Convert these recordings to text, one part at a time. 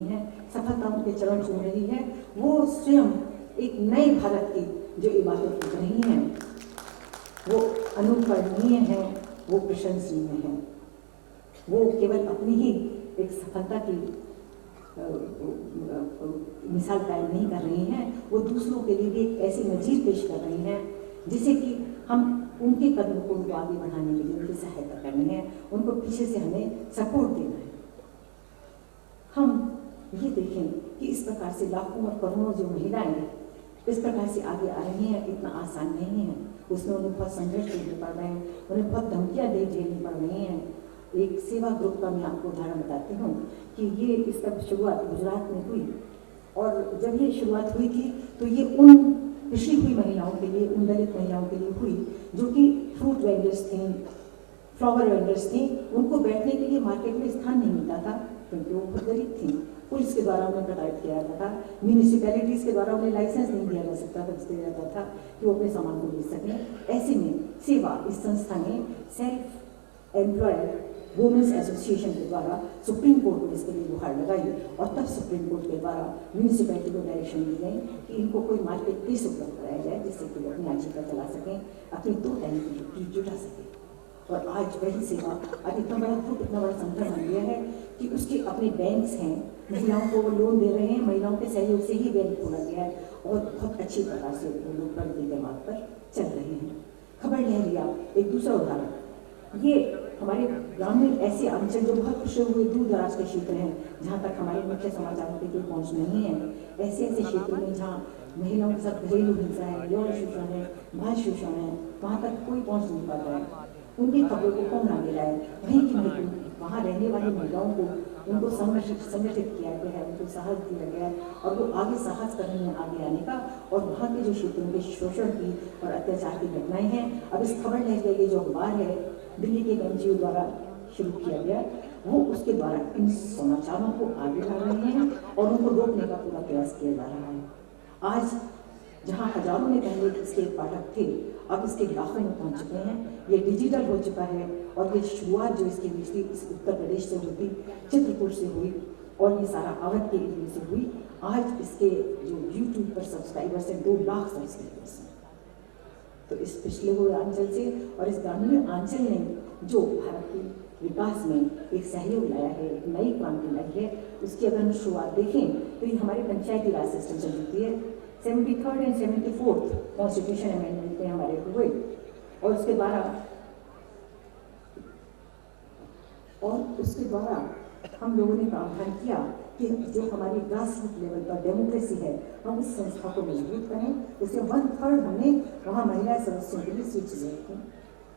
है, सफलताओं के चरण छू रही है, वो स्वयं एक नए भारत की जो इबादत कर रही हैं, वो अनुकरणीय है, वो प्रशंसनीय है। वो केवल अपनी ही एक सफलता की मिसाल कायम नहीं कर रही हैं, वो दूसरों के लिए भी एक ऐसी नज़ीर पेश कर रही हैं जिसे कि हम उनके कदमों को उनको आगे बढ़ाने के लिए उनकी सहायता करनी है, उनको पीछे से हमें सपोर्ट देना है। हम ये देखें कि इस प्रकार से लाखों और करोड़ों जो महिलाएं इस प्रकार से आगे आ रही हैं, इतना आसान नहीं है। उसमें उन्हें बहुत संघर्ष झेलने पड़ रहे हैं, उन्हें बहुत धमकियाँ झेलनी पड़ रही हैं। एक सेवा ग्रुप का मैं आपको उदाहरण बताती हूँ कि ये इसका शुरुआत गुजरात में हुई, और जब ये शुरुआत हुई थी तो ये उन पिछड़ी हुई महिलाओं के लिए, उन दलित महिलाओं के लिए हुई जो कि फ्रूट वेंडर्स थी, फ्लावर वेंडर्स थी। उनको बैठने के लिए मार्केट में स्थान नहीं मिलता था क्योंकि वो बहुत गरीब थी। पुलिस के द्वारा उन्हें प्रोटेक्ट किया जाता था, म्यूनिसिपैलिटीज़ के द्वारा उन्हें लाइसेंस नहीं दिया जा सकता था, दिया जाता था कि वो अपने सामान को बेच सकें। ऐसे में सेवा इस संस्था ने सेल्फ एम्प्लॉयड वुमेन्स एसोसिएशन के द्वारा सुप्रीम कोर्ट में इसके लिए गुहार लगाई, और तब सुप्रीम कोर्ट के द्वारा म्यूनिसिपैलिटी को डायरेक्शन दी गई कि इनको कोई मार्केट प्लेस उपलब्ध कराया जाए जिससे कि वो अपनी आजीविका चला सकें, अपनी 2 टाइम की रोटी जुटा सकें। और आज वही सेवा अब इतना बड़ा ग्रुप, इतना बड़ा संगठन बन गया है कि उसके अपने बैंक्स हैं, महिलाओं को वो लोन दे रहे हैं, महिलाओं के सहयोग से ही बैंक खोला गया है, और बहुत अच्छी प्रकार से वो लोग प्रगति के मार्ग पर चल रहे हैं। खबर लहरिया एक दूसरा उदाहरण, ये हमारे ग्रामीण ऐसे अंचल जो बहुत पिछड़े हुए दूर दराज के क्षेत्र हैं, जहाँ तक हमारे मुख्य समाचारों की कोई पहुँच नहीं है, ऐसे ऐसे क्षेत्रों में जहाँ महिलाओं के साथ घरेलू हिंसा है, यौन शोषण है, बाल शोषण है, वहाँ तक कोई पहुँच नहीं पाता है। उनकी खबरों को कौन आगे लाए? वहीं की महिलाओं, वहाँ रहने वाली महिलाओं को उनको संगठित किया गया है, उनको साहस दिया गया है, और वो आगे साहस कर रही हैं आगे आने का। और वहाँ के जो क्षेत्रों के शोषण की और अत्याचार की घटनाएं हैं, अब इस खबर लहरिया ये जो अखबार है दिल्ली के NGO द्वारा शुरू किया गया, वो उसके द्वारा इन समाचारों को आगे ला रहे हैं और उनको रोकने का पूरा प्रयास किया जा रहा है। आज जहाँ हजारों में पहले इसके पाठक थे, अब इसके लाखों में पहुँच चुके हैं। ये डिजिटल हो चुका है, और ये शुरुआत जो इसकी हुई थी इस उत्तर प्रदेश से हुई, चित्रकूट से हुई, और ये सारा अवध के एरिया से हुई। आज इसके जो YouTube पर सब्सक्राइबर्स हैं 2 लाख सब्सक्राइबर्स हैं। तो इस पिछले हुए अंचल से और इस ग्रामीण अंचल ने जो भारत के विकास में एक सहयोग लाया है, एक नई क्रांति लाई है, उसकी अगर हम शुरुआत देखें तो ये हमारे पंचायती राज सिस्टम से जुड़ती है। 73rd and 74th constitution amendment में हमारे हुए, और उसके द्वारा हम लोगों ने प्रावधान किया कि जो हमारी ग्रास रूट लेवल पर डेमोक्रेसी है, हम उस संस्था को मजबूत करें। उसके 1/3 हमने वहाँ महिला सदस्यों के लिए सीट रिजर्व की,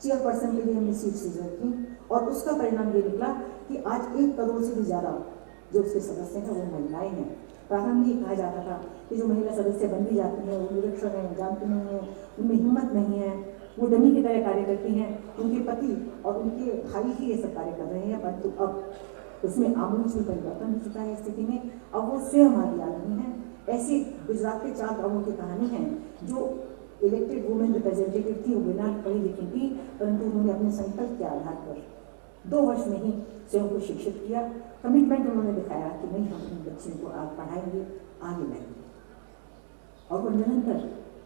चेयरपर्सन के लिए हमने सीट रिजर्व की, और उसका परिणाम ये निकला कि आज 1 करोड़ से भी ज़्यादा जो उसके सदस्य हैं वो महिलाएं हैं। प्रारंभ में ये कहा जाता था कि जो महिला सदस्य बन भी जाती हैं वो निरक्षर हैं, जानती नहीं हैं, उनमें हिम्मत नहीं है, वो डमी की तरह कार्य करती हैं, उनके पति और उनके भाई ही ये सब कार्य कर रहे हैं। परंतु अब उसमें आमूल परिवर्तन हो चुका है स्थिति में, अब वो स्वयं आगे आ रही हैं। ऐसे गुजरात के 4 गाँवों की कहानी है, जो इलेक्टेड वुमेन रिप्रेजेंटेटिव थी, वो बिना पढ़ी लिखी थी, परंतु उन्होंने अपने संकल्प के आधार पर 2 वर्ष में ही स्वयं को शिक्षित किया। कमिटमेंट उन्होंने दिखाया कि नहीं, हम अपने बच्चों को आगे पढ़ाएंगे, आगे लाएंगे, और वो निरंतर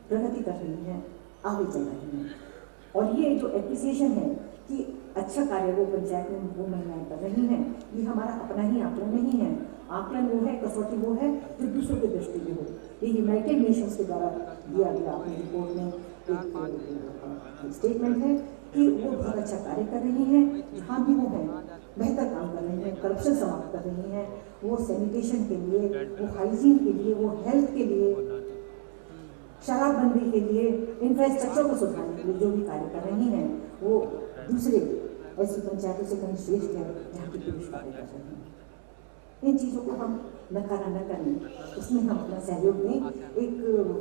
प्रगति कर रही हैं, आगे चल रही हैं। और ये जो एप्रिसिएशन है कि अच्छा कार्य वो पंचायत में वो महिलाएं कर रही हैं, ये हमारा अपना ही आकलन नहीं है। आकलन वो है, कसौटी वो है जो दूसरों की दृष्टि में हो। ये यूनाइटेड नेशंस के द्वारा दिया गया अपनी रिपोर्ट में एक स्टेटमेंट है कि वो बहुत अच्छा कार्य कर रही हैं, जहाँ भी वो हैं बेहतर काम कर रही हैं, करप्शन समाप्त कर रही हैं, वो सैनिटेशन के लिए, वो हाइजीन के लिए, वो हेल्थ के लिए, शराबबंदी के लिए, इंफ्रास्ट्रक्चर को सुधारने के लिए जो भी कार्य कर रही हैं, वो दूसरे ऐसी पंचायतों से कहीं श्रेष्ठ है जहाँ की पुरुष कार्य कर रहे हैं। इन चीज़ों को हम नकारा न करें, उसमें हम अपना सहयोग दें। एक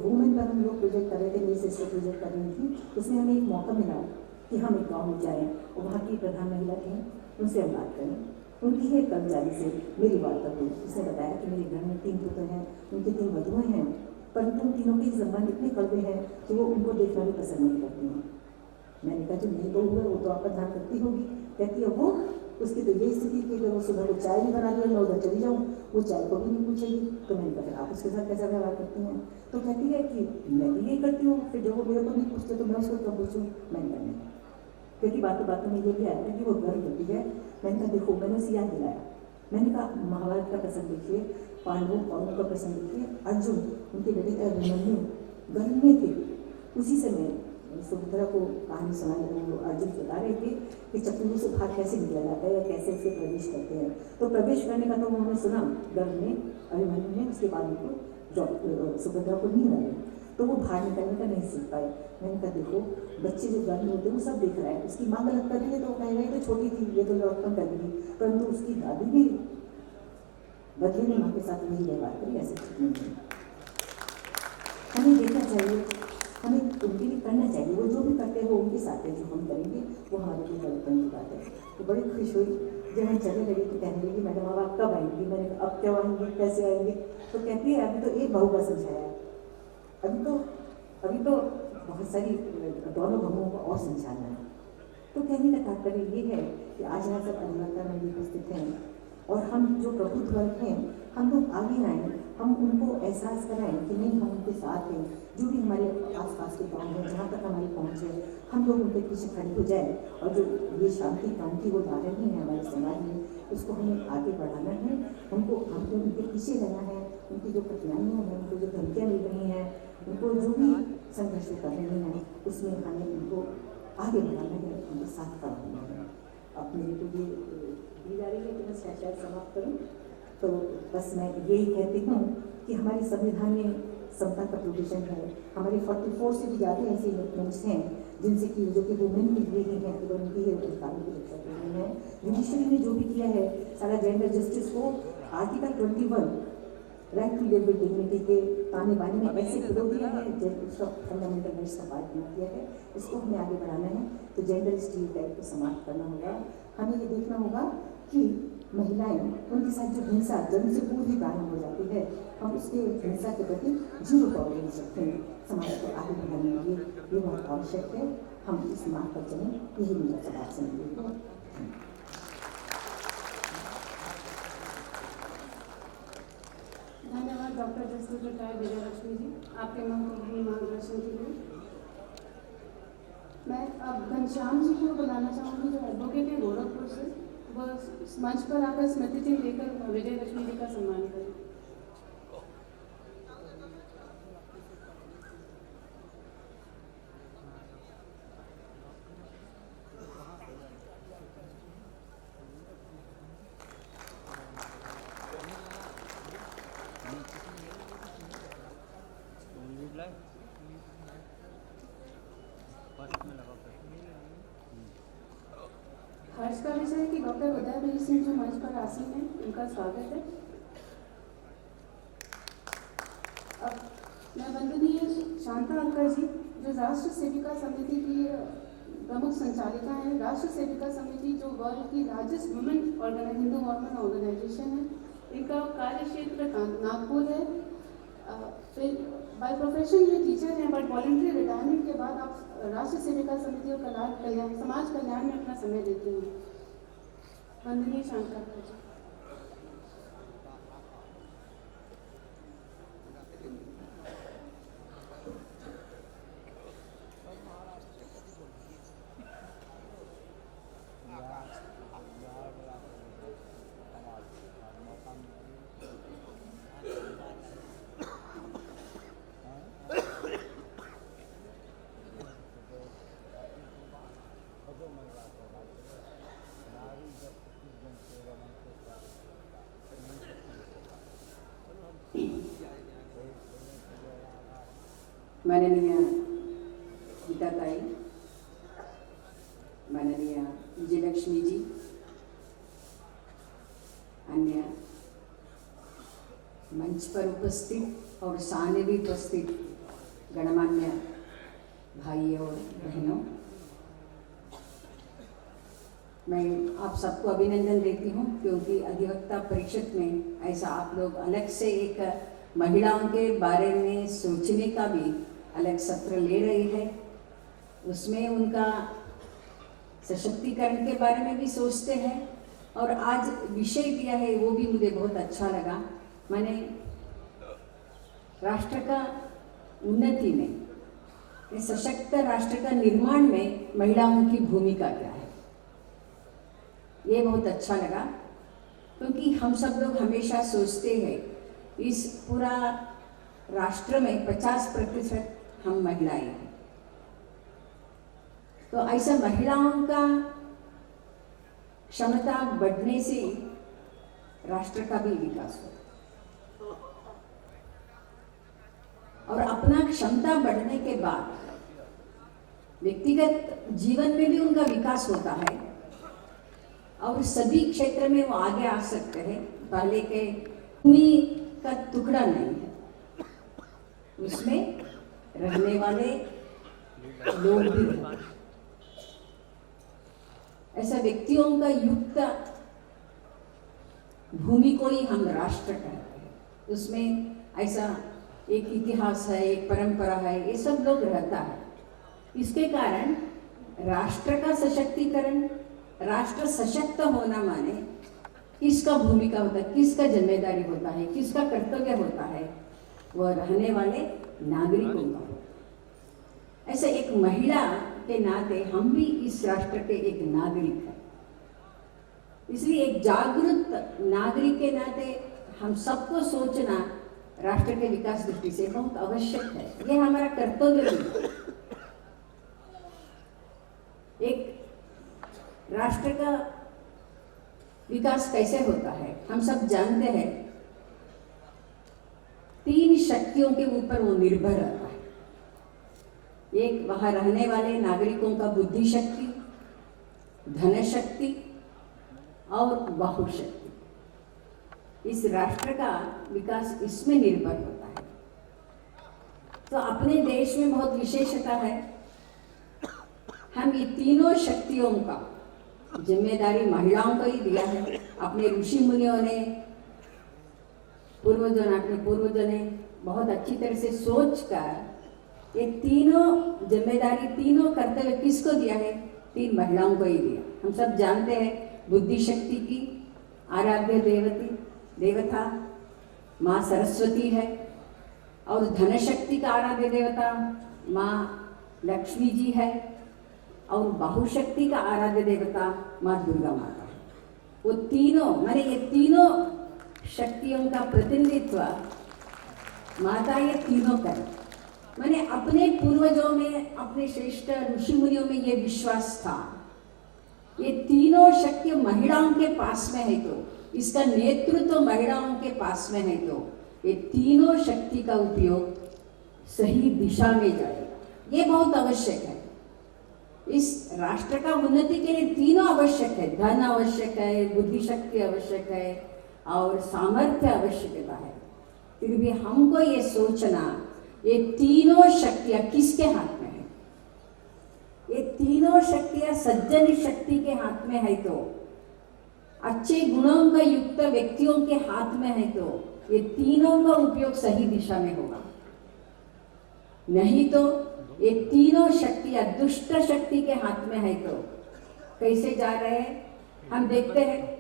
वुमेन पर हम लोग प्रोजेक्ट कर रहे थे, मेरी सिस्टर प्रोजेक्ट कर रही थी, उसमें हमें एक मौका मिला कि हम एक गाँव में जाएँ, और वहाँ की प्रधान महिला थी, उनसे हम बात करें। उनकी ही एक कर्मचारी से मेरी वार्ता हुई, उसने बताया कि मेरे घर में 3 पुत्र हैं, उनकी 3 वधुएं हैं, परंतु उन तीनों के संबंध इतने कड़वे हैं कि वो उनको देखना भी पसंद नहीं करती हैं। मैंने कहा जो मेरी बहू है वो तो आपका ध्यान रखती होगी। कहती है वो उसकी तो यही स्थिति कि अगर वो सुबह को चाय भी बना लिया, मैं उधर चली जाऊँ, वो चाय को भी नहीं पूछेगी। तो मैंने कहा आप उसके साथ कैसा व्यवहार करती हैं? तो कहती है कि मैं भी यही करती हूँ, फिर जब वो मेरे को नहीं पूछते तो मैं उसको क्यों पूछूँ? मैंने कहा नहीं, क्योंकि बातों में ये भी आया था कि वो गर्व होती है। मैंने कहा देखो, मैंने उसे याद दिलाया, मैंने कहा महाभारत का प्रसंग देखिए, पांडवों कौरवों का प्रसंग देखिए, अर्जुन उनके बेटे अभिमन्यु गर्भ में थे, उसी समय सुभद्रा को कहानी सुना अर्जुन बता रहे थे कि चक्रव्यूह से बाहर कैसे निकला जाता है या कैसे उसे प्रवेश करते हैं। तो प्रवेश करने का तो उन्होंने सुना गर्भ में अभिमन्यु ने, उसके बाद उनको सुभद्रा को नींद आई, तो वो बाहर निकलने का नहीं सीख पाए। मैंने कहा देखो, बच्चे जो गर्भ में होते हैं वो सब देख रहा है, उसकी माँ गलत कर रही है तो वो कहेगा ये तो छोटी थी, ये तो लड़कपन करेगी, परंतु उसकी दादी भी बदले ने माँ के साथ वही व्यवहार करी, ऐसे ठीक नहीं है। हमें देखना चाहिए, हमें उनके लिए करना चाहिए, वो जो भी करते हैं वो उनके साथ है, जो हम करेंगे वो हमारे लिए गलतपन की बात है। तो बड़ी खुश हुई जब हम चलने लगे तो कहने लगी मैडम अब आप कब आएंगी? मैंने कहा अब क्या आएंगे, कैसे आएंगे? तो कहती है अभी तो एक बहू का समझाया है, अभी तो बहुत सारी दोनों बहुओं को और समझाना है। तो कहने का तात्पर्य ये है कि आज यहाँ सब अधिवक्ता में उपस्थित हैं और हम जो प्रबुद्ध वर्ग हैं, हम लोग आगे आएँ, हम उनको एहसास कराएं कि नहीं हम उनके साथ हैं, जो भी हमारे आसपास के गाँव हैं जहाँ तक हमारी पहुँच है, हम लोग उनके पीछे खड़े हो जाए और जो ये शांति क्रांति वो ला रही हैं हमारे समाज में, उसको हमें आगे बढ़ाना है, हमको उनके पीछे रहना है। उनकी जो कठिनाइयाँ हैं, उनको जो धमकियाँ मिल रही हैं, उनको जो भी संघर्ष कर रहे हैं, उसमें हमें उनको आगे बढ़ाना है, उनके साथ खड़ा होना है। अब मेरे को ये दी जा रही है कि मैं शायद समाप्त करूँ, तो बस मैं यही कहती हूँ कि हमारे संविधान में समता का प्रोविजन है, हमारे 44 से भी ज़्यादा ऐसे इलेक्ट्मेंट्स हैं जिनसे कि जो कि वुमेन के लिए ही हैं, केवल उनकी अधिकारों की रक्षा कर रही हैं। जुडिशरी ने जो भी किया है सारा जेंडर जस्टिस को article 21 right to live with dignity के ताने बाने में ऐसे खिलो दिया है, उसका फंडामेंटल राइट्स का पार्ट बना दिया है। इसको हमें आगे बढ़ाना है तो जेंडर स्टीरियोटाइप को समाप्त करना होगा। हमें ये देखना होगा कि महिलाएं, उनके साथ जो हिंसा जन्म से पूर्व ही प्रारंभ हो जाती है, हम उसके हिंसा के प्रति जीरो टॉलरेंस रखें। समाज को आगे बढ़ाने के लिए ये बहुत आवश्यक है, हम इस मार्ग पर चलें, यही मेरा सवाल संदेश है। धन्यवाद डॉक्टर जस्टिस रिटायर्ड विजयलक्ष्मी जी, आपके महत्वपूर्ण मार्गदर्शन के लिए। मैं अब घनश्याम जी को बुलाना चाहूँगी जो एडवोकेट है गोरखपुर से, वह मंच पर आकर स्मृति चिन्ह लेकर विजयलक्ष्मी जी का सम्मान करें। हर्ष का विषय है कि डॉक्टर उदयवीर सिंह जो मंच पर आसीन हैं, उनका स्वागत है। अब मैं वंदनीय शांता अंकल जी जो राष्ट्र सेविका समिति की प्रमुख संचालिका हैं, राष्ट्र सेविका समिति जो वर्ल्ड की largest women Hindu women organisation है, इनका कार्य क्षेत्र नागपुर है। फिर बाय प्रोफेशन ये टीचर हैं, बट वॉलंटरी रिटायरमेंट के बाद आप राष्ट्र सेविका समिति और समाज कल्याण में अपना समय देते हैं। वंदनीय शांता अंकल जी। माननीय गीताताई, माननीय विजयलक्ष्मी जी, अन्य मंच पर उपस्थित और सामने भी उपस्थित गणमान्य भाइयों और बहनों, मैं आप सबको अभिनंदन देती हूँ क्योंकि अधिवक्ता परिषद में ऐसा आप लोग अलग से एक महिलाओं के बारे में सोचने का भी अलग सत्र ले रही है। उसमें उनका सशक्तिकरण के बारे में भी सोचते हैं और आज विषय दिया है वो भी मुझे बहुत अच्छा लगा। मैंने राष्ट्र का उन्नति में, सशक्त राष्ट्र का निर्माण में महिलाओं की भूमिका क्या है, ये बहुत अच्छा लगा। क्योंकि हम सब लोग हमेशा सोचते हैं इस पूरा राष्ट्र में 50% हम महिलाएं हैं, तो ऐसा महिलाओं का क्षमता बढ़ने से राष्ट्र का भी विकास हो, और अपना क्षमता बढ़ने के बाद व्यक्तिगत जीवन में भी उनका विकास होता है और सभी क्षेत्र में वो आगे आ सकते हैं। पहले के भूमि का टुकड़ा नहीं है, उसमें रहने वाले लोग भी रहते हैं। ऐसा व्यक्तियों का युक्त भूमि को ही हम राष्ट्र कहते हैं। उसमें ऐसा एक इतिहास है, एक परंपरा है, ये सब लोग रहता है। इसके कारण राष्ट्र का सशक्तिकरण, राष्ट्र सशक्त होना माने किसका भूमिका होता है, किसका जिम्मेदारी होता है, किसका कर्तव्य होता है, वह रहने वाले नागरिकों का। ऐसे एक महिला के नाते हम भी इस राष्ट्र के एक नागरिक हैं। इसलिए एक जागरूक नागरिक के नाते हम सबको सोचना राष्ट्र के विकास दृष्टि से बहुत आवश्यक है। यह हमारा कर्तव्य है। एक राष्ट्र का विकास कैसे होता है हम सब जानते हैं। 3 शक्तियों के ऊपर वो निर्भर रहता है। एक वहाँ रहने वाले नागरिकों का बुद्धि शक्ति, धन शक्ति और बहुशक्ति। इस राष्ट्र का विकास इसमें निर्भर होता है। तो अपने देश में बहुत विशेषता है, हम ये तीनों शक्तियों का जिम्मेदारी महिलाओं को ही दिया है। अपने ऋषि मुनियों ने, अपने पूर्वजों ने बहुत अच्छी तरह से सोचकर ये तीनों जिम्मेदारी, तीनों कर्तव्य किसको दिया है? 3 महिलाओं को ही दिया। हम सब जानते हैं बुद्धि शक्ति की आराध्य देवता माँ सरस्वती है, और धन शक्ति का आराध्य देवता माँ लक्ष्मी जी है, और बहुशक्ति का आराध्य देवता माँ दुर्गा माता है। वो तीनों माने ये तीनों शक्तियों का प्रतिनिधित्व माता ये तीनों करें। मैंने अपने पूर्वजों में, अपने श्रेष्ठ ऋषि मुनियों में ये विश्वास था, ये तीनों शक्ति महिलाओं के पास में है, तो इसका नेतृत्व महिलाओं के पास में है, तो ये तीनों शक्ति का उपयोग सही दिशा में जाएगा। ये बहुत आवश्यक है। इस राष्ट्र का उन्नति के लिए तीनों आवश्यक है। धन आवश्यक है, बुद्धि शक्ति आवश्यक है और सामर्थ्य आवश्यकता है। फिर भी हमको ये सोचना, ये तीनों शक्तियां किसके हाथ में है? ये तीनों शक्तियां सज्जन शक्ति के हाथ में है, तो अच्छे गुणों का युक्त व्यक्तियों के हाथ में है, तो ये तीनों का उपयोग सही दिशा में होगा। नहीं तो ये तीनों शक्तियां दुष्ट शक्ति के हाथ में है, तो कैसे जा रहे हैं हम देखते हैं।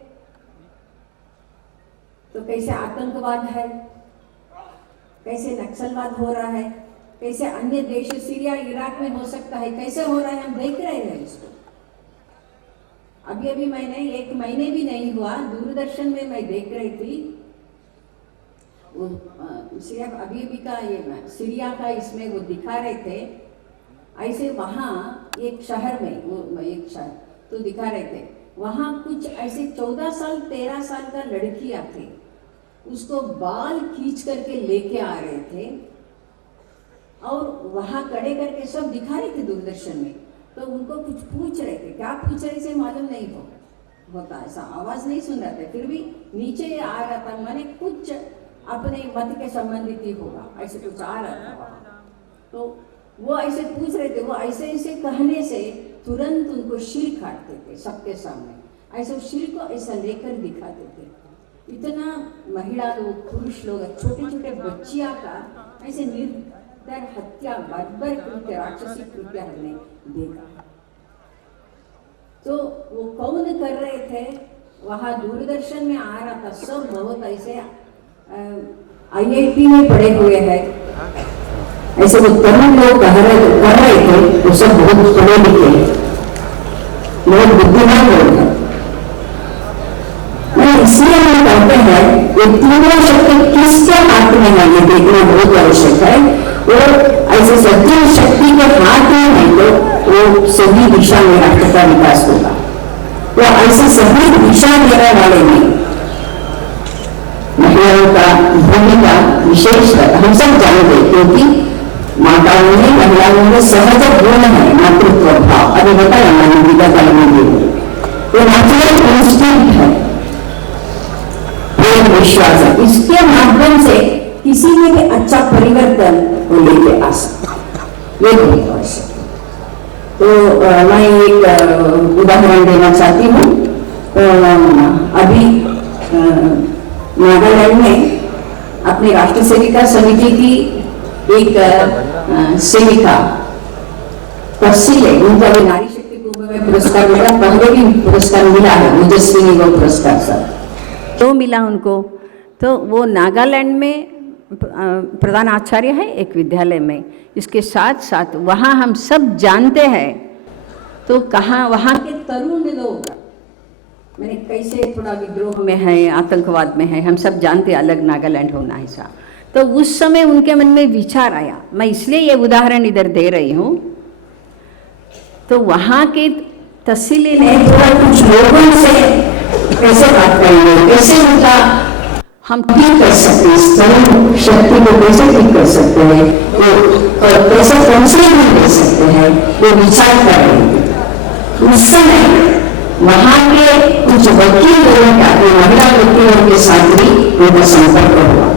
तो कैसे आतंकवाद है, कैसे नक्सलवाद हो रहा है, कैसे अन्य देश सीरिया इराक में हो सकता है, कैसे हो रहा है हम देख रहे हैं इसको। अभी मैंने 1 महीने भी नहीं हुआ, दूरदर्शन में मैं देख रही थी वो अभी का ये सीरिया का इसमें वो दिखा रहे थे। ऐसे वहाँ एक शहर में, वो एक शहर तो दिखा रहे थे, वहाँ कुछ ऐसे 14 साल 13 साल का लड़कियाँ थे, उसको बाल खींच करके लेके आ रहे थे और वहाँ खड़े करके सब दिखा रहे थे दूरदर्शन में। तो उनको कुछ पूछ रहे थे, क्या पूछ रहे थे मालूम नहीं होता, ऐसा आवाज़ नहीं सुन रहे थे, फिर भी नीचे आ रहा था, माने कुछ अपने मत के संबंधित ही होगा, ऐसे कुछ आ रहा था वहाँ। तो वो ऐसे पूछ रहे थे, वो ऐसे ऐसे कहने से तुरंत उनको सिर काटते थे सबके सामने, ऐसे सिर को ऐसा लेकर दिखाते थे। इतना महिला लोग, पुरुष लोग, छोटे छोटे बच्चियाँ का ऐसे निर्दय हत्या, बर्बर कृत्य, राक्षसी कृत्य हमने देखा। तो वो कौन कर रहे थे? वहाँ दूरदर्शन में आ रहा था, सब बहुत ऐसे IIT में पढ़े हुए हैं, ऐसे वो तरुण लोग कर रहे थे, वो सब बहुत पढ़े लिखे, बहुत बुद्धिमान लोग हैं। इसलिए हम कहते हैं ये तीनों शक्ति किसके हाथ में है ये देखना बहुत आवश्यक है। वो ऐसे सज्जन शक्ति के हाथ में है तो वो सभी दिशा में राष्ट्र का विकास होगा। तो ऐसे सभी दिशा देने वाले में महिलाओं का भूमिका विशेष है, हम सब जानते हैं, क्योंकि माताओं में महिलाओं में सहज गुण है मातृत्व भाव। अभी बताया मानवीय का वो नेचुरल इंस्टिंक्ट है, विश्वास है, इसके माध्यम से किसी में भी अच्छा परिवर्तन को लेके आ सकता है, ये बहुत आवश्यक है। तो मैं एक उदाहरण देना चाहती हूँ। अभी नागालैंड में अपनी राष्ट्र सेविका समिति की एक सेविका तस्सीले, उनको अभी नारी शक्ति कुंभ में पुरस्कार मिला, पहले भी पुरस्कार मिला है, मुजस्विनी को पुरस्कार सब तो मिला उनको। तो वो नागालैंड में प्रधान आचार्य है एक विद्यालय में, इसके साथ साथ वहाँ हम सब जानते हैं तो कहाँ वहाँ के तरुण लोग मैंने कैसे थोड़ा विद्रोह में है, आतंकवाद में है, हम सब जानते अलग नागालैंड होना ऐसा। तो उस समय उनके मन में विचार आया, मैं इसलिए ये उदाहरण इधर दे रही हूँ। तो वहाँ के तहसील ने थोड़ा कुछ लोगों से कैसे बात करेंगे, कैसे उनका हम ठीक कर सकते हैं, तरुण शक्ति को कैसे ठीक कर सकते हैं, वो कैसे काउंसलिंग दे सकते हैं, वो विचार कर रहे थे। उस समय वहाँ के कुछ वकील लोगों का, महिला वकीलों के साथ भी उनका संपर्क हुआ।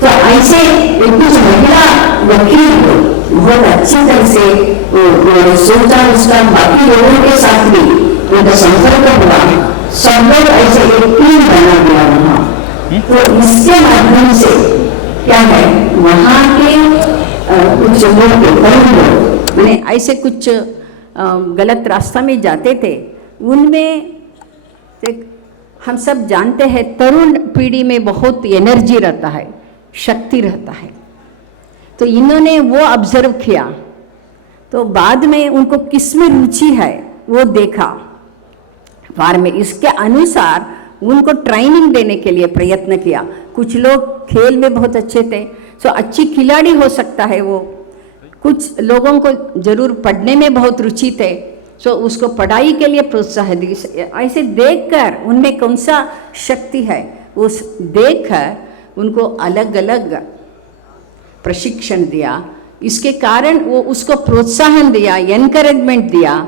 तो ऐसे कुछ महिला वकील बहुत अच्छी तरह से सोचा, उसका बाकी लोगों के साथ भी उनका संपर्क हुआ, सब लोग ऐसे एक टीम बना दिया वहाँ। तो इसके माध्यम से क्या है, वहाँ के कुछ लोग मैंने ऐसे कुछ गलत रास्ता में जाते थे, उनमें हम सब जानते हैं तरुण पीढ़ी में बहुत एनर्जी रहता है, शक्ति रहता है। तो इन्होंने वो ऑब्जर्व किया, तो बाद में उनको किस में रुचि है वो देखा बार में, इसके अनुसार उनको ट्रेनिंग देने के लिए प्रयत्न किया। कुछ लोग खेल में बहुत अच्छे थे, तो अच्छी खिलाड़ी हो सकता है वो। कुछ लोगों को जरूर पढ़ने में बहुत रुचि थे, तो उसको पढ़ाई के लिए प्रोत्साहन दी। ऐसे देखकर उनमें कौन सा शक्ति है उस देखकर उनको अलग अलग प्रशिक्षण दिया। इसके कारण वो उसको प्रोत्साहन दिया, एनकरेजमेंट दिया।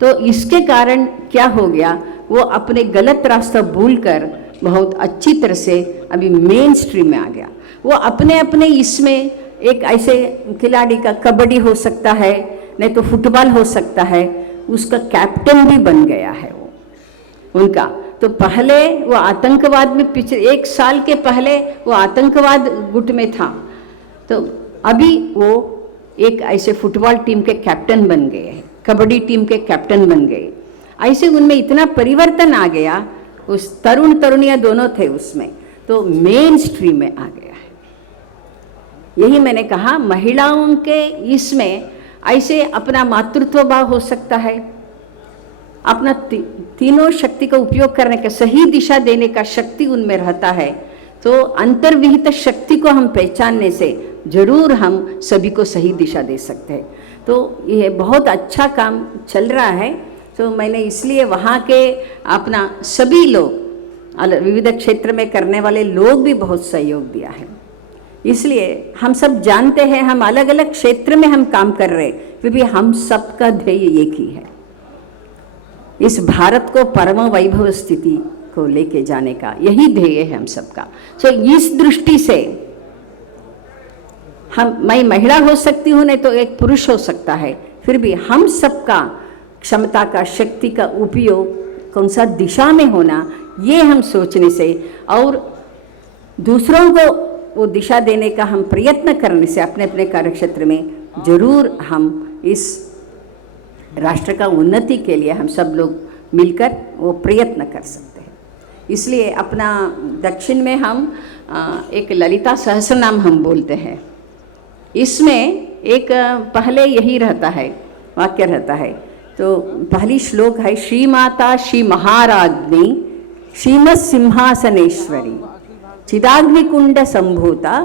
तो इसके कारण क्या हो गया, वो अपने गलत रास्ता भूलकर बहुत अच्छी तरह से अभी मेन स्ट्रीम में आ गया। वो अपने अपने इसमें एक ऐसे खिलाड़ी का कबड्डी हो सकता है, नहीं तो फुटबॉल हो सकता है, उसका कैप्टन भी बन गया है वो उनका। तो पहले वो आतंकवाद में पिछले 1 साल के पहले वो आतंकवाद गुट में था, तो अभी वो एक ऐसे फुटबॉल टीम के कैप्टन बन गए हैं, कबड्डी टीम के कैप्टन बन गए। ऐसे उनमें इतना परिवर्तन आ गया, उस तरुण तरुणियाँ दोनों थे उसमें, तो मेन स्ट्रीम में आ गया है। यही मैंने कहा, महिलाओं के इसमें ऐसे अपना मातृत्व भाव हो सकता है, अपना तीनों शक्ति का उपयोग करने का, सही दिशा देने का शक्ति उनमें रहता है। तो अंतर्विहित शक्ति को हम पहचानने से जरूर हम सभी को सही दिशा दे सकते हैं। तो ये बहुत अच्छा काम चल रहा है। तो मैंने इसलिए वहाँ के अपना सभी लोग विविध क्षेत्र में करने वाले लोग भी बहुत सहयोग दिया है। इसलिए हम सब जानते हैं, हम अलग अलग क्षेत्र में हम काम कर रहे, फिर भी हम सबका ध्येय एक ही है, इस भारत को परम वैभव स्थिति को लेके जाने का, यही ध्येय है हम सबका। तो इस दृष्टि से मैं महिला हो सकती हूँ, नहीं तो एक पुरुष हो सकता है, फिर भी हम सबका क्षमता का, शक्ति का उपयोग कौन सा दिशा में होना, ये हम सोचने से और दूसरों को वो दिशा देने का हम प्रयत्न करने से अपने अपने कार्यक्षेत्र में जरूर हम इस राष्ट्र का उन्नति के लिए हम सब लोग मिलकर वो प्रयत्न कर सकते हैं। इसलिए अपना दक्षिण में हम एक ललिता सहस्रनाम हम बोलते हैं। इसमें एक पहले यही रहता है, वाक्य रहता है। तो पहली श्लोक है, श्री माता श्री महाराज्ञी श्रीमत् सिंहासनेश्वरी चिदाग्निकुंड संभूता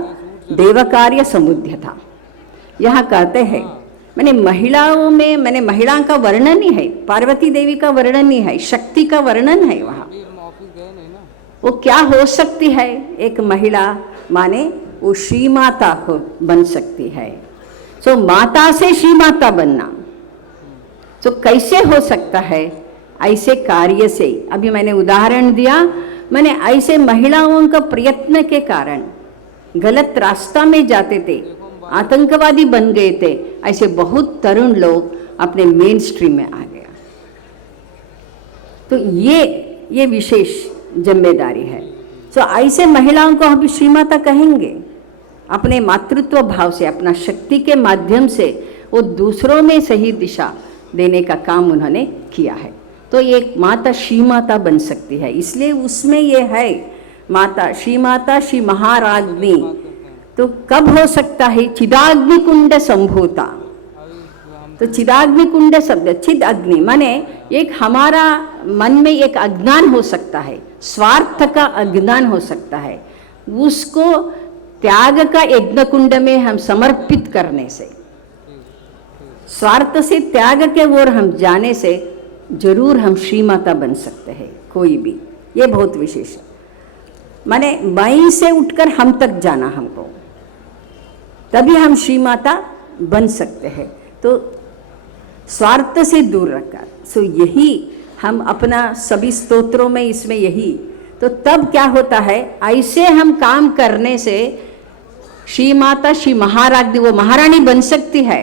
देवकार्य समुद्यता। यहाँ कहते हैं मैंने महिलाओं में, मैंने महिलाओं का वर्णन ही है, पार्वती देवी का वर्णन ही है, शक्ति का वर्णन है। वहाँ वो क्या हो सकती है, एक महिला माने वो श्री माता हो बन सकती है। तो माता से श्री माता बनना तो कैसे हो सकता है, ऐसे कार्य से। अभी मैंने उदाहरण दिया, मैंने ऐसे महिलाओं का प्रयत्न के कारण गलत रास्ता में जाते थे, आतंकवादी बन गए थे, ऐसे बहुत तरुण लोग अपने मेन स्ट्रीम में आ गया। तो ये विशेष जिम्मेदारी है। तो ऐसे महिलाओं को हम श्रीमाता कहेंगे। अपने मातृत्व भाव से, अपना शक्ति के माध्यम से वो दूसरों में सही दिशा देने का काम उन्होंने किया है। तो एक माता श्री माता बन सकती है। इसलिए उसमें ये है माता श्री महाराज्ञी। तो कब हो सकता है, चिदाग्नि कुंड संभूता। तो चिदाग्नि कुंड शब्द, चिद अग्नि माने एक हमारा मन में एक अज्ञान हो सकता है, स्वार्थ का अज्ञान हो सकता है, उसको त्याग का यज्ञ कुंड में हम समर्पित करने से, स्वार्थ से त्याग के ओर हम जाने से जरूर हम श्री माता बन सकते हैं, कोई भी। ये बहुत विशेष है, माने बाई से उठकर हम तक जाना हमको, तभी हम श्री माता बन सकते हैं। तो स्वार्थ से दूर रखकर, सो यही हम अपना सभी स्तोत्रों में इसमें यही। तो तब क्या होता है, ऐसे हम काम करने से श्री माता श्री महाराज्ञी वो महारानी बन सकती है।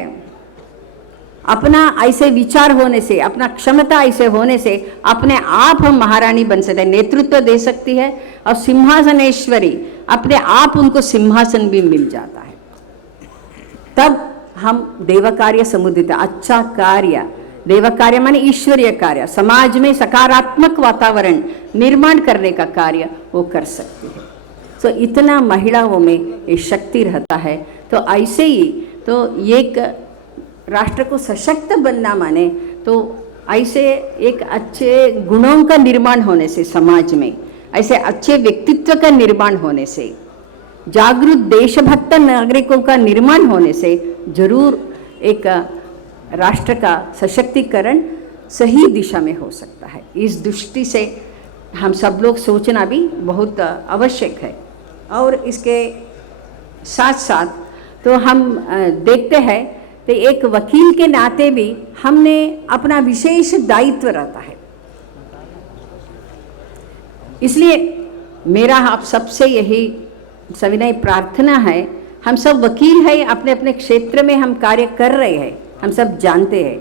अपना ऐसे विचार होने से, अपना क्षमता ऐसे होने से अपने आप हम महारानी बन सकते हैं, नेतृत्व दे सकती है। और सिंहासनेश्वरी, अपने आप उनको सिंहासन भी मिल जाता है। तब हम देवकार्य समुदित, अच्छा कार्य, देवकार्य माने ईश्वरीय कार्य, समाज में सकारात्मक वातावरण निर्माण करने का कार्य वो कर सकती है। तो इतना महिलाओं में ये शक्ति रहता है। तो ऐसे ही तो एक राष्ट्र को सशक्त बनना माने तो ऐसे एक अच्छे गुणों का निर्माण होने से, समाज में ऐसे अच्छे व्यक्तित्व का निर्माण होने से, जागरूक देशभक्त नागरिकों का निर्माण होने से जरूर एक राष्ट्र का सशक्तिकरण सही दिशा में हो सकता है। इस दृष्टि से हम सब लोग सोचना भी बहुत आवश्यक है। और इसके साथ साथ तो हम देखते हैं तो एक वकील के नाते भी हमने अपना विशेष दायित्व रहता है। इसलिए मेरा आप सबसे यही सविनय प्रार्थना है, हम सब वकील हैं, अपने अपने क्षेत्र में हम कार्य कर रहे हैं, हम सब जानते हैं,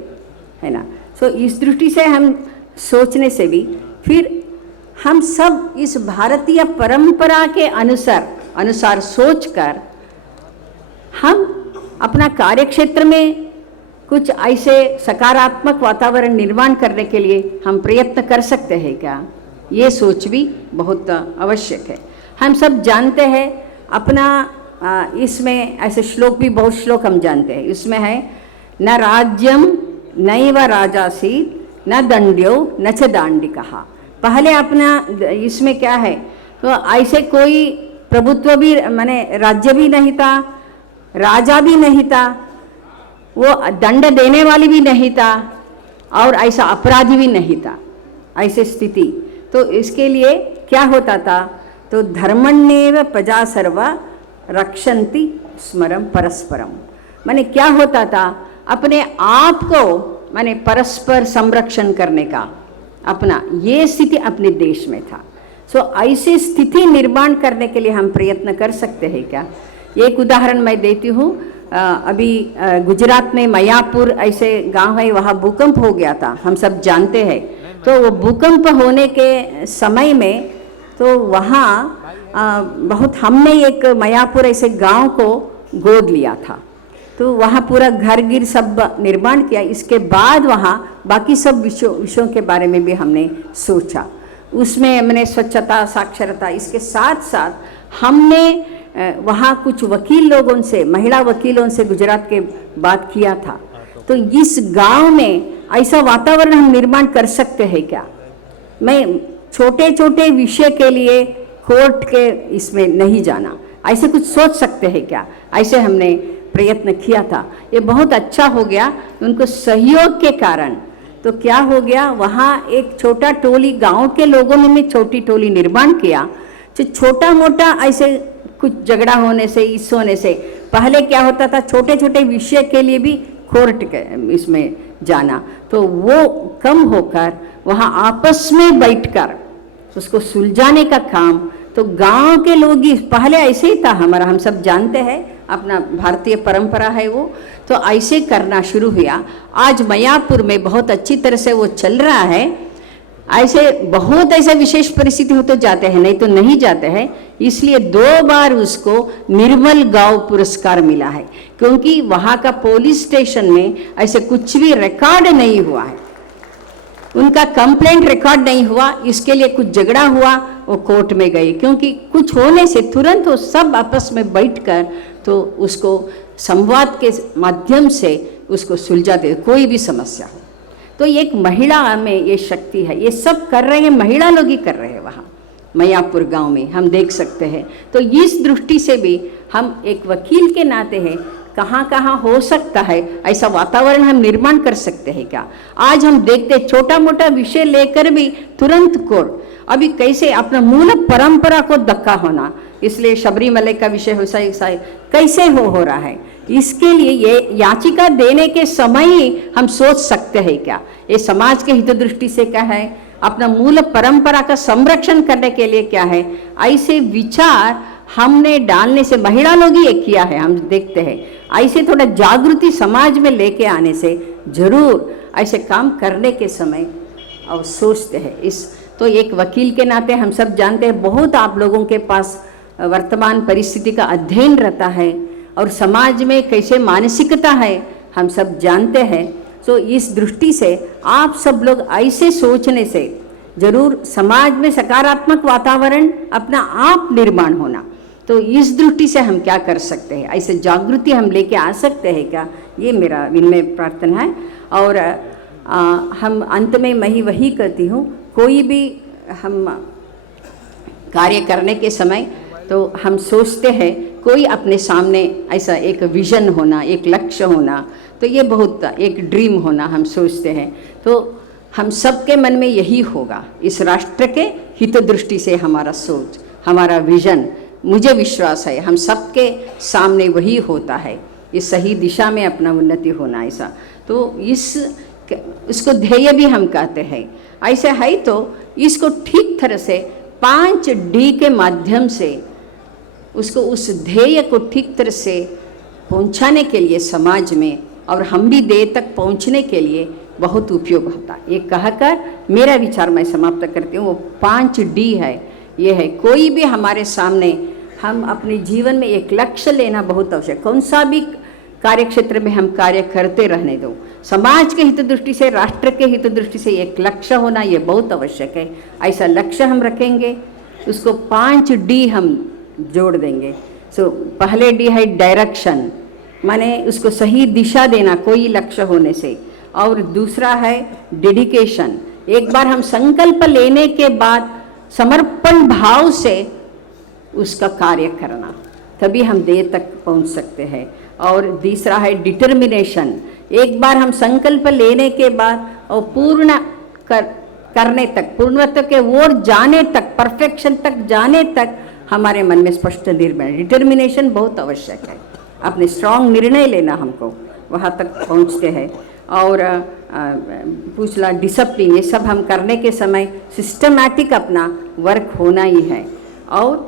है ना। सो इस दृष्टि से हम सोचने से भी फिर हम सब इस भारतीय परंपरा के अनुसार सोचकर हम अपना कार्य क्षेत्र में कुछ ऐसे सकारात्मक वातावरण निर्माण करने के लिए हम प्रयत्न कर सकते हैं क्या, ये सोच भी बहुत आवश्यक है। हम सब जानते हैं अपना इसमें ऐसे श्लोक भी, बहुत श्लोक हम जानते हैं, इसमें है न राज्यम नैव राजासी न दंड्यो न च दांडिकः। पहले अपना इसमें क्या है, तो ऐसे कोई प्रभुत्व भी माने राज्य भी नहीं था, राजा भी नहीं था, वो दंड देने वाली भी नहीं था, और ऐसा अपराधी भी नहीं था, ऐसे स्थिति। तो इसके लिए क्या होता था, तो धर्मण्येव प्रजा सर्वा रक्षन्ति स्मरम परस्परम। माने क्या होता था, अपने आप को माने परस्पर संरक्षण करने का अपना ये स्थिति अपने देश में था। सो ऐसी स्थिति निर्माण करने के लिए हम प्रयत्न कर सकते हैं क्या। एक उदाहरण मैं देती हूँ, अभी गुजरात में मयापुर ऐसे गांव है, वहाँ भूकंप हो गया था, हम सब जानते हैं। तो वो भूकंप होने के समय में तो वहाँ बहुत हमने एक मयापुर ऐसे गांव को गोद लिया था। तो वहाँ पूरा घर गिर सब निर्माण किया। इसके बाद वहाँ बाकी सब विषयों के बारे में भी हमने सोचा। उसमें हमने स्वच्छता, साक्षरता, इसके साथ साथ हमने वहाँ कुछ वकील लोगों से, महिला वकीलों से गुजरात के बात किया था। तो इस गांव में ऐसा वातावरण हम निर्माण कर सकते हैं क्या? मैं छोटे छोटे विषय के लिए कोर्ट के इसमें नहीं जाना, ऐसे कुछ सोच सकते हैं क्या? ऐसे हमने प्रयत्न किया था। ये बहुत अच्छा हो गया उनको सहयोग के कारण। तो क्या हो गया, वहाँ एक छोटा टोली, गांव के लोगों ने भी छोटी टोली निर्माण किया। जो छोटा मोटा ऐसे कुछ झगड़ा होने से, इस होने से पहले क्या होता था, छोटे छोटे विषय के लिए भी कोर्ट के इसमें जाना, तो वो कम होकर वहाँ आपस में बैठकर उसको सुलझाने का काम। तो गांव के लोग ही पहले ऐसे ही था हमारा, हम सब जानते हैं, अपना भारतीय परंपरा है वो, तो ऐसे करना शुरू हुआ। आज मयापुर में बहुत अच्छी तरह से वो चल रहा है। ऐसे बहुत ऐसा विशेष परिस्थिति हो तो जाते हैं, नहीं तो नहीं जाते हैं। इसलिए 2 बार उसको निर्मल गांव पुरस्कार मिला है, क्योंकि वहाँ का पुलिस स्टेशन में ऐसे कुछ भी रिकॉर्ड नहीं हुआ है, उनका कंप्लेंट रिकॉर्ड नहीं हुआ। इसके लिए कुछ झगड़ा हुआ, वो कोर्ट में गए, क्योंकि कुछ होने से तुरंत वो सब आपस में बैठकर तो उसको संवाद के माध्यम से उसको सुलझा दे, कोई भी समस्या हो। तो एक महिला में ये शक्ति है, ये सब कर रहे हैं, महिला लोग ही कर रहे हैं वहाँ मयापुर गांव में, हम देख सकते हैं। तो इस दृष्टि से भी हम एक वकील के नाते हैं, कहाँ कहाँ हो सकता है ऐसा वातावरण हम निर्माण कर सकते हैं क्या? आज हम देखते छोटा मोटा विषय लेकर भी तुरंत कोर्ट, अभी कैसे अपना मूल परंपरा को धक्का होना, इसलिए शबरीमला का विषय हो कैसे हो रहा है। इसके लिए ये याचिका देने के समय ही हम सोच सकते हैं क्या, ये समाज के हित दृष्टि से क्या है, अपना मूल परंपरा का संरक्षण करने के लिए क्या है। ऐसे विचार हमने डालने से, महिला लोग ही एक किया है, हम देखते हैं। ऐसे थोड़ा जागृति समाज में लेके आने से जरूर ऐसे काम करने के समय और सोचते हैं। इस तो एक वकील के नाते हम सब जानते हैं, बहुत आप लोगों के पास वर्तमान परिस्थिति का अध्ययन रहता है और समाज में कैसे मानसिकता है हम सब जानते हैं। तो इस दृष्टि से आप सब लोग ऐसे सोचने से जरूर समाज में सकारात्मक वातावरण अपना आप निर्माण होना। तो इस दृष्टि से हम क्या कर सकते हैं, ऐसे जागृति हम लेके आ सकते हैं क्या, ये मेरा विनम्र प्रार्थना है। और हम अंत में मैं वही कहती हूँ, कोई भी हम कार्य करने के समय तो हम सोचते हैं कोई अपने सामने ऐसा एक विजन होना, एक लक्ष्य होना, तो ये बहुत एक ड्रीम होना हम सोचते हैं। तो हम सबके मन में यही होगा, इस राष्ट्र के हित दृष्टि से हमारा सोच, हमारा विजन, मुझे विश्वास है हम सबके सामने वही होता है, इस सही दिशा में अपना उन्नति होना ऐसा। तो इसको ध्येय भी हम कहते हैं। ऐसा है तो इसको ठीक तरह से 5D के माध्यम से उसको, उस ध्येय को ठीक तरह से पहुंचाने के लिए समाज में, और हम भी ध्येय तक पहुंचने के लिए बहुत उपयोग होता है। ये कहकर मेरा विचार मैं समाप्त करती हूँ। वो 5D है, ये है कोई भी हमारे सामने, हम अपने जीवन में एक लक्ष्य लेना बहुत आवश्यक। कौन सा भी कार्य क्षेत्र में हम कार्य करते रहने दो, समाज के हित दृष्टि से, राष्ट्र के हित दृष्टि से एक लक्ष्य होना ये बहुत आवश्यक है। ऐसा लक्ष्य हम रखेंगे, उसको 5D हम जोड़ देंगे। पहले D है डायरेक्शन, माने उसको सही दिशा देना कोई लक्ष्य होने से। और दूसरा है डेडिकेशन, एक बार हम संकल्प लेने के बाद समर्पण भाव से उसका कार्य करना, तभी हम ध्येय तक पहुंच सकते हैं। और तीसरा है डिटर्मिनेशन, एक बार हम संकल्प लेने के बाद और पूर्ण करने तक, पूर्णत्व के ओर जाने तक, परफेक्शन तक जाने तक हमारे मन में स्पष्ट निर्णय, डिटर्मिनेशन बहुत आवश्यक है। अपने स्ट्रांग निर्णय लेना, हमको वहाँ तक पहुँचते हैं। और पूछला डिसिप्लिन, ये सब हम करने के समय सिस्टमैटिक अपना वर्क होना ही है। और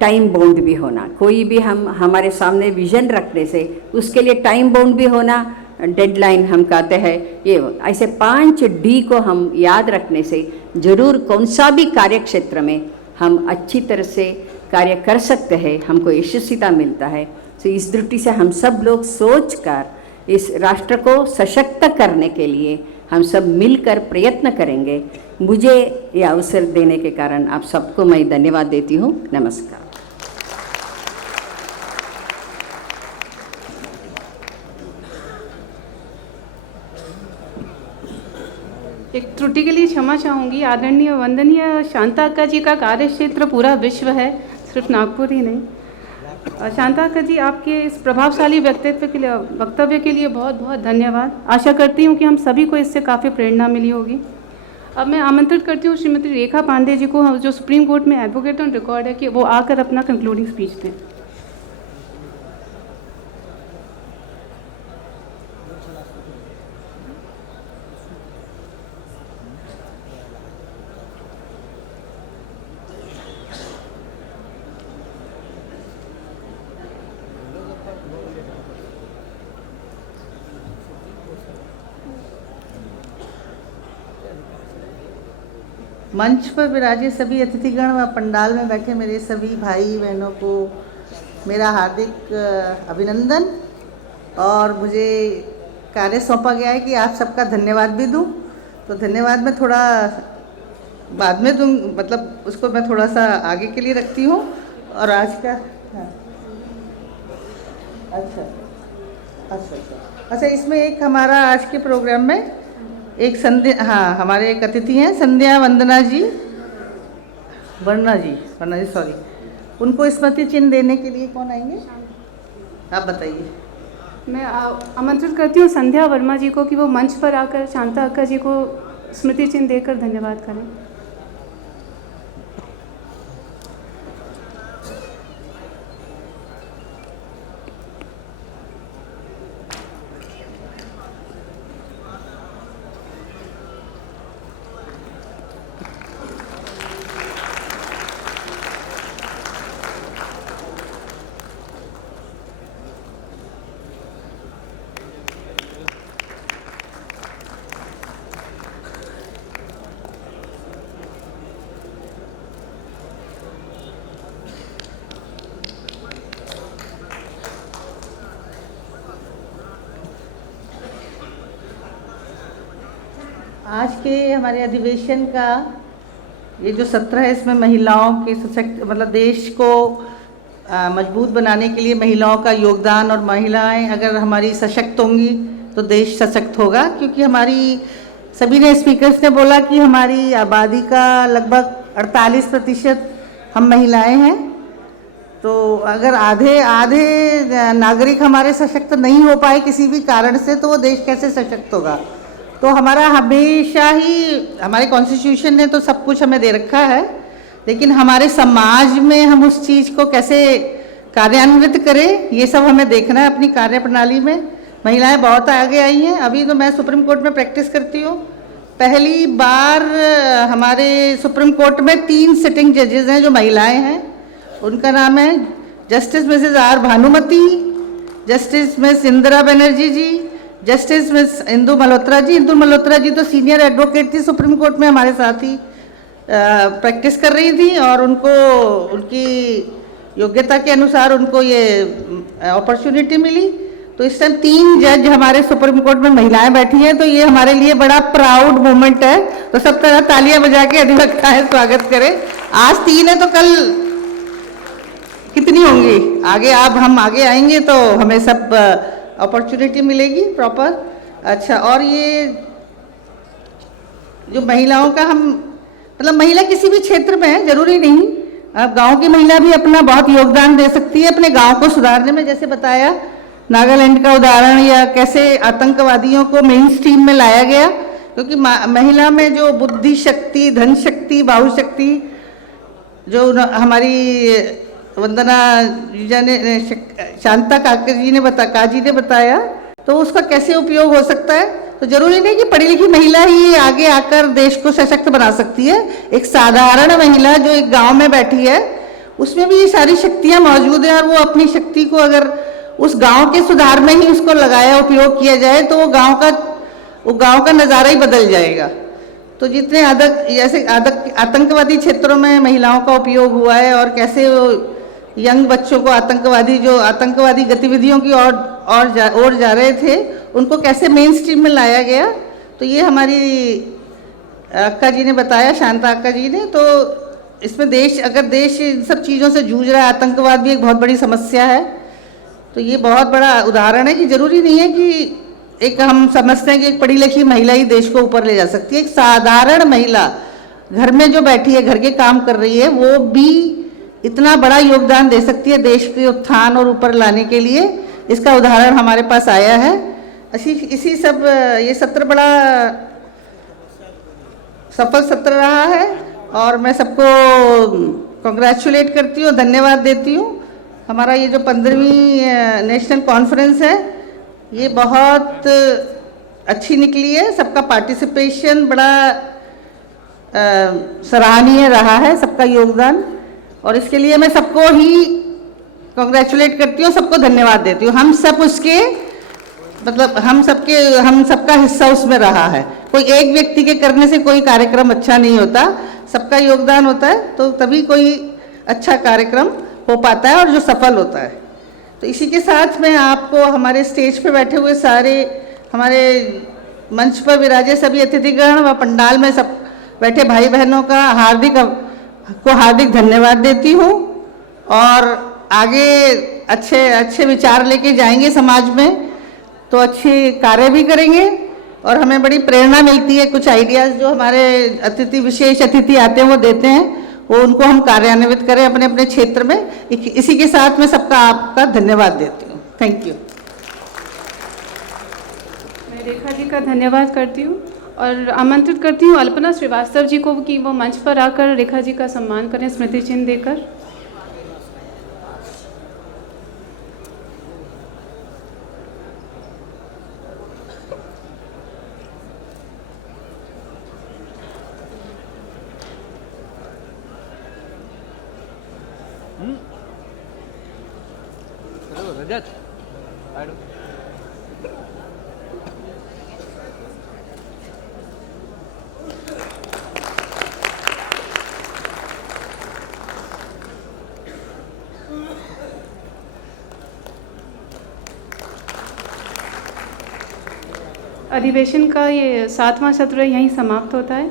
टाइम बाउंड भी होना, कोई भी हम हमारे सामने विजन रखने से उसके लिए टाइम बाउंड भी होना, डेडलाइन हम कहते हैं। ये ऐसे 5D को हम याद रखने से जरूर कौन सा भी कार्य क्षेत्र में हम अच्छी तरह से कार्य कर सकते हैं, हमको यशस्विता मिलता है। तो इस दृष्टि से हम सब लोग सोचकर इस राष्ट्र को सशक्त करने के लिए हम सब मिलकर प्रयत्न करेंगे। मुझे ये अवसर देने के कारण आप सबको मैं धन्यवाद देती हूँ। नमस्कार। एक त्रुटि के लिए क्षमा चाहूँगी। आदरणीय वंदनीय शांता अक्का जी का कार्य क्षेत्र पूरा विश्व है, सिर्फ नागपुर ही नहीं। शांता अक्का जी, आपके इस प्रभावशाली वक्तव्य के लिए बहुत बहुत धन्यवाद। आशा करती हूँ कि हम सभी को इससे काफ़ी प्रेरणा मिली होगी। अब मैं आमंत्रित करती हूँ श्रीमती रेखा पांडे जी को, जो सुप्रीम कोर्ट में एडवोकेट ऑन रिकॉर्ड है, कि वो आकर अपना कंक्लूडिंग स्पीच दें। मंच पर विराजे सभी अतिथिगण व पंडाल में बैठे मेरे सभी भाई बहनों को मेरा हार्दिक अभिनंदन। और मुझे कार्य सौंपा गया है कि आप सबका धन्यवाद भी दूं, तो धन्यवाद मैं थोड़ा बाद में दूं, मतलब उसको मैं थोड़ा सा आगे के लिए रखती हूं। और आज का अच्छा, इसमें एक हमारा आज के प्रोग्राम में एक संध्या, हाँ, हमारे एक अतिथि हैं संध्या वंदना जी, वर्णा जी सॉरी, उनको स्मृति चिन्ह देने के लिए कौन आएंगे, आप बताइए। मैं आमंत्रित करती हूँ संध्या वर्मा जी को कि वो मंच पर आकर शांता अक्का जी को स्मृति चिन्ह देकर धन्यवाद करें। आज के हमारे अधिवेशन का ये जो सत्र है, इसमें महिलाओं के सशक्त, मतलब देश को मजबूत बनाने के लिए महिलाओं का योगदान, और महिलाएं अगर हमारी सशक्त होंगी तो देश सशक्त होगा। क्योंकि हमारी सभी ने स्पीकर्स ने बोला कि हमारी आबादी का लगभग 48% हम महिलाएं हैं। तो अगर आधे नागरिक हमारे सशक्त नहीं हो पाए किसी भी कारण से, तो वो देश कैसे सशक्त होगा। तो हमारा हमेशा ही, हमारे कॉन्स्टिट्यूशन ने तो सब कुछ हमें दे रखा है, लेकिन हमारे समाज में हम उस चीज़ को कैसे कार्यान्वित करें, ये सब हमें देखना है अपनी कार्य प्रणाली में। महिलाएं बहुत आगे आई हैं। अभी तो मैं सुप्रीम कोर्ट में प्रैक्टिस करती हूँ। पहली बार हमारे सुप्रीम कोर्ट में 3 सिटिंग जजेस हैं जो महिलाएं हैं। उनका नाम है justice Mrs R Bhanumati, justice miss Indira Banerjee ji, justice miss Indu Malhotra ji. Indu Malhotra ji तो सीनियर एडवोकेट थी सुप्रीम कोर्ट में, हमारे साथ ही प्रैक्टिस कर रही थी, और उनको उनकी योग्यता के अनुसार उनको ये अपॉर्चुनिटी मिली। तो इस टाइम 3 जज हमारे सुप्रीम कोर्ट में महिलाएं बैठी हैं, तो ये हमारे लिए बड़ा प्राउड मोमेंट है। तो सब तरह तालियां बजा के अधिवक्ताएं स्वागत करें। आज 3 है तो कल कितनी होंगी, आगे हम आगे आएंगे तो हमें सब अपॉर्चुनिटी मिलेगी प्रॉपर। अच्छा, और ये जो महिलाओं का हम, मतलब महिला किसी भी क्षेत्र में है, जरूरी नहीं, अब गांव की महिला भी अपना बहुत योगदान दे सकती है अपने गांव को सुधारने में। जैसे बताया नागालैंड का उदाहरण, या कैसे आतंकवादियों को मेन स्ट्रीम में लाया गया, क्योंकि महिला में जो बुद्धि शक्ति, धन शक्ति, बाहु शक्ति, जो हमारी वंदना जी ने, शांता काजी ने बताया, तो उसका कैसे उपयोग हो सकता है। तो जरूरी नहीं कि पढ़ी लिखी महिला ही आगे आकर देश को सशक्त बना सकती है। एक साधारण महिला जो एक गांव में बैठी है, उसमें भी ये सारी शक्तियां मौजूद हैं, और वो अपनी शक्ति को अगर उस गांव के सुधार में ही उसको लगाया, उपयोग किया जाए, तो वो गांव का नज़ारा ही बदल जाएगा। तो जितने आतंकवादी क्षेत्रों में महिलाओं का उपयोग हुआ है, और कैसे यंग बच्चों को आतंकवादी गतिविधियों की ओर जा रहे थे, उनको कैसे मेन स्ट्रीम में लाया गया। तो ये हमारी अक्का जी ने बताया, शांता अक्का जी ने। तो इसमें अगर देश इन सब चीज़ों से जूझ रहा है, आतंकवाद भी एक बहुत बड़ी समस्या है, तो ये बहुत बड़ा उदाहरण है कि ज़रूरी नहीं है कि एक हम समझते हैं कि एक पढ़ी लिखी महिला ही देश को ऊपर ले जा सकती है। एक साधारण महिला घर में जो बैठी है, घर के काम कर रही है, वो भी इतना बड़ा योगदान दे सकती है देश के उत्थान और ऊपर लाने के लिए। इसका उदाहरण हमारे पास आया है। इसी सब ये सत्र बड़ा सफल सत्र रहा है और मैं सबको कॉन्ग्रेचुलेट करती हूँ, धन्यवाद देती हूँ। हमारा ये जो 15वीं नेशनल कॉन्फ्रेंस है, ये बहुत अच्छी निकली है। सबका पार्टिसिपेशन बड़ा सराहनीय रहा है, सबका योगदान, और इसके लिए मैं सबको ही कॉन्ग्रेचुलेट करती हूँ, सबको धन्यवाद देती हूँ। हम सब उसके मतलब हम सबका हिस्सा उसमें रहा है। कोई एक व्यक्ति के करने से कोई कार्यक्रम अच्छा नहीं होता, सबका योगदान होता है, तो तभी कोई अच्छा कार्यक्रम हो पाता है और जो सफल होता है। तो इसी के साथ मैं आपको हमारे स्टेज पे बैठे हुए सारे हमारे मंच पर विराजे सभी अतिथिगण व पंडाल में सब बैठे भाई बहनों का हार्दिक धन्यवाद देती हूँ। और आगे अच्छे विचार लेके जाएंगे समाज में, तो अच्छे कार्य भी करेंगे और हमें बड़ी प्रेरणा मिलती है। कुछ आइडियाज़ जो हमारे विशेष अतिथि आते हैं वो देते हैं, वो उनको हम कार्यान्वित करें अपने अपने क्षेत्र में। इसी के साथ मैं आपका धन्यवाद देती हूँ। Thank you. मैं रेखा जी का धन्यवाद करती हूँ और आमंत्रित करती हूँ अल्पना श्रीवास्तव जी को कि वो मंच पर आकर रेखा जी का सम्मान करें स्मृति चिन्ह देकर। रजत अधिवेशन का ये 7वां सत्र यहीं समाप्त होता है।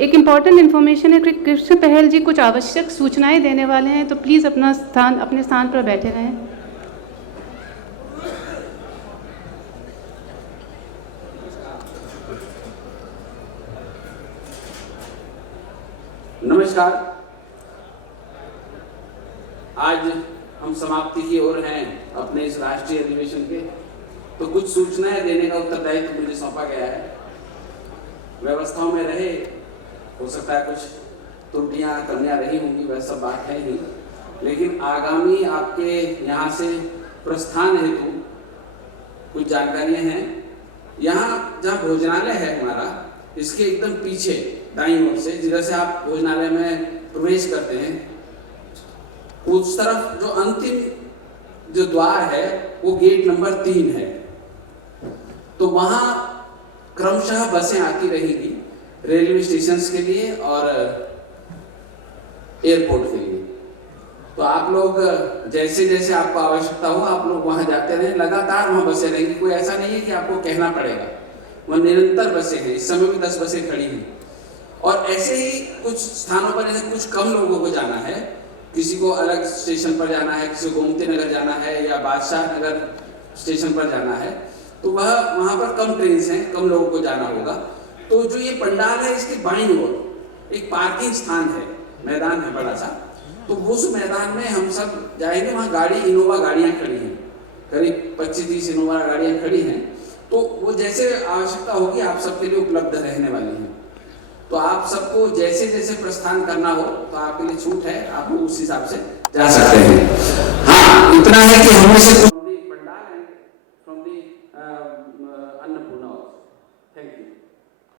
एक इम्पॉर्टेंट इन्फॉर्मेशन है कि कृष्ण पहल जी कुछ आवश्यक सूचनाएं देने वाले हैं, तो प्लीज़ अपने स्थान पर बैठे रहें। नमस्कार। आज हम समाप्ति की ओर हैं अपने इस राष्ट्रीय अधिवेशन के, तो कुछ सूचनाएं देने का उत्तरदायित्व मुझे सौंपा गया है। व्यवस्थाओं में रहे, हो सकता है कुछ त्रुटियां कमियां रही होंगी, वह सब बात है ही, लेकिन आगामी आपके यहाँ से प्रस्थान हेतु कुछ जानकारियां हैं। यहाँ जहाँ भोजनालय है हमारा, इसके एकदम पीछे दाईं ओर से, जिधर से आप भोजनालय में प्रवेश करते हैं, उस तरफ जो अंतिम जो द्वार है वो गेट नंबर 3 है। तो वहां क्रमशः बसें आती रहेगी रेलवे स्टेशन के लिए और एयरपोर्ट के लिए। तो आप लोग जैसे जैसे आपको आवश्यकता हो, आप लोग वहां जाते रहें। लगातार वहां बसें रहेंगी, कोई ऐसा नहीं है कि आपको कहना पड़ेगा, वह निरंतर बसें हैं। इस समय भी 10 बसें खड़ी हैं। और ऐसे ही कुछ स्थानों पर जैसे कुछ कम लोगों को जाना है, किसी को अलग स्टेशन पर जाना है, किसी को गोमती नगर जाना है या बादशाह नगर स्टेशन पर जाना है, तो वह वहाँ पर कम ट्रेन हैं, कम लोगों को जाना होगा। तो जो ये पंडाल है, इसके बाईं ओर एक पार्किंग स्थान है, मैदान है बड़ा सा। तो उस मैदान में हम सब जाएंगे। वहाँ इनोवा गाड़ियाँ खड़ी हैं, करीब 25-30 इनोवा गाड़ियाँ खड़ी हैं। तो वो जैसे आवश्यकता होगी आप सबके लिए उपलब्ध रहने वाली हैं। तो आप सबको जैसे जैसे प्रस्थान करना हो, तो आपके लिए छूट है, आप लोग उस हिसाब से जा सकते हैं। हाँ, इतना है कि हमने से पंडाल है from the Annapurna. Thank you.